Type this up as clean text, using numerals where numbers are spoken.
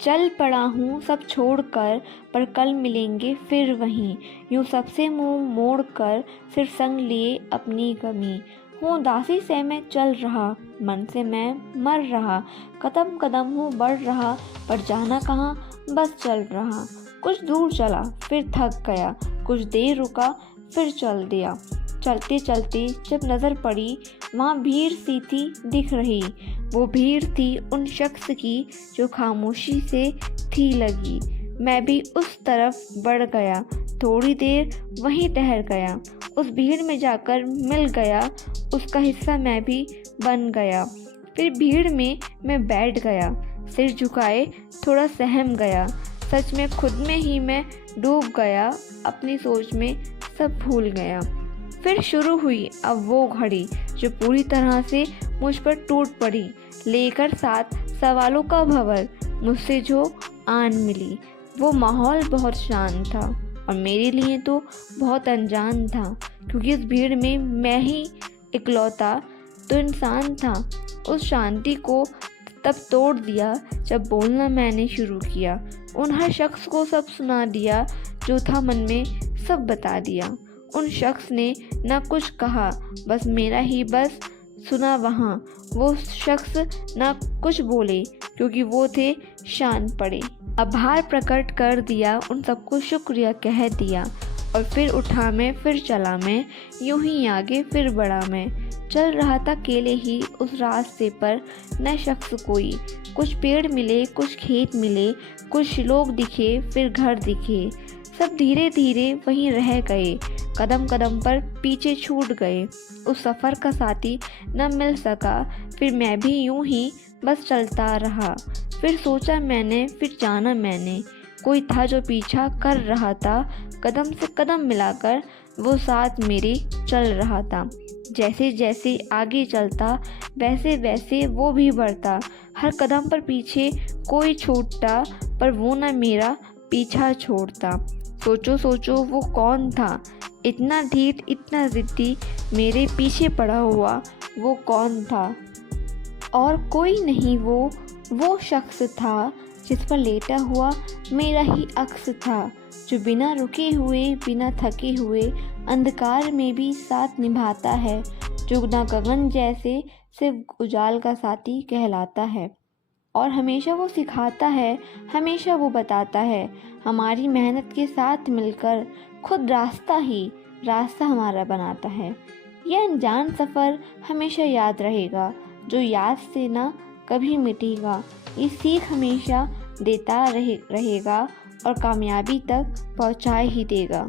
चल पड़ा हूँ सब छोड़कर, पर कल मिलेंगे फिर वहीं। यूँ सबसे मुँह मोड़ कर सिर्फ संग लिए अपनी कमी। हूँ उदासी से मैं चल रहा, मन से मैं मर रहा। कदम कदम हूँ बढ़ रहा, पर जाना कहाँ बस चल रहा। कुछ दूर चला फिर थक गया, कुछ देर रुका फिर चल दिया। चलते चलते जब नज़र पड़ी, वहाँ भीड़ सी थी दिख रही। वो भीड़ थी उन शख्स की जो खामोशी से थी लगी। मैं भी उस तरफ बढ़ गया, थोड़ी देर वहीं ठहर गया। उस भीड़ में जाकर मिल गया, उसका हिस्सा मैं भी बन गया। फिर भीड़ में मैं बैठ गया, सिर झुकाए थोड़ा सहम गया। सच में खुद में ही मैं डूब गया, अपनी सोच में सब भूल गया। फिर शुरू हुई अब वो घड़ी जो पूरी तरह से मुझ पर टूट पड़ी, लेकर साथ सवालों का भंवर मुझसे जो आन मिली। वो माहौल बहुत शांत था और मेरे लिए तो बहुत अनजान था, क्योंकि इस भीड़ में मैं ही इकलौता तो इंसान था। उस शांति को तब तोड़ दिया जब बोलना मैंने शुरू किया। उन हर शख्स को सब सुना दिया, जो था मन में सब बता दिया। उन शख्स ने ना कुछ कहा, बस मेरा ही बस सुना वहाँ। वो शख्स ना कुछ बोले, क्योंकि वो थे शांत पड़े। आभार प्रकट कर दिया, उन सबको शुक्रिया कह दिया। और फिर उठा मैं, फिर चला मैं, यूं ही आगे फिर बढ़ा मैं। चल रहा था अकेले ही उस रास्ते पर, न शख्स कोई। कुछ पेड़ मिले, कुछ खेत मिले, कुछ लोग दिखे, फिर घर दिखे। सब धीरे धीरे वहीं रह गए, कदम कदम पर पीछे छूट गए। उस सफ़र का साथी न मिल सका, फिर मैं भी यूं ही बस चलता रहा। फिर सोचा मैंने, फिर जाना मैंने, कोई था जो पीछा कर रहा था। कदम से कदम मिलाकर वो साथ मेरे चल रहा था। जैसे जैसे आगे चलता, वैसे वैसे वो भी बढ़ता। हर कदम पर पीछे कोई छूटता, पर वो न मेरा पीछा छोड़ता। सोचो सोचो वो कौन था, इतना ढीठ इतना ज़िद्दी, मेरे पीछे पड़ा हुआ वो कौन था। और कोई नहीं, वो शख्स था जिस पर लेटा हुआ मेरा ही अक्स था, जो बिना रुके हुए बिना थके हुए अंधकार में भी साथ निभाता है, जो ना गगन जैसे सिर्फ उजाल का साथी कहलाता है। और हमेशा वो सिखाता है, हमेशा वो बताता है, हमारी मेहनत के साथ मिलकर खुद रास्ता हमारा बनाता है। यह अनजान सफ़र हमेशा याद रहेगा, जो याद से ना कभी मिटेगा। ये सीख हमेशा देता रहेगा और कामयाबी तक पहुँचाए ही देगा।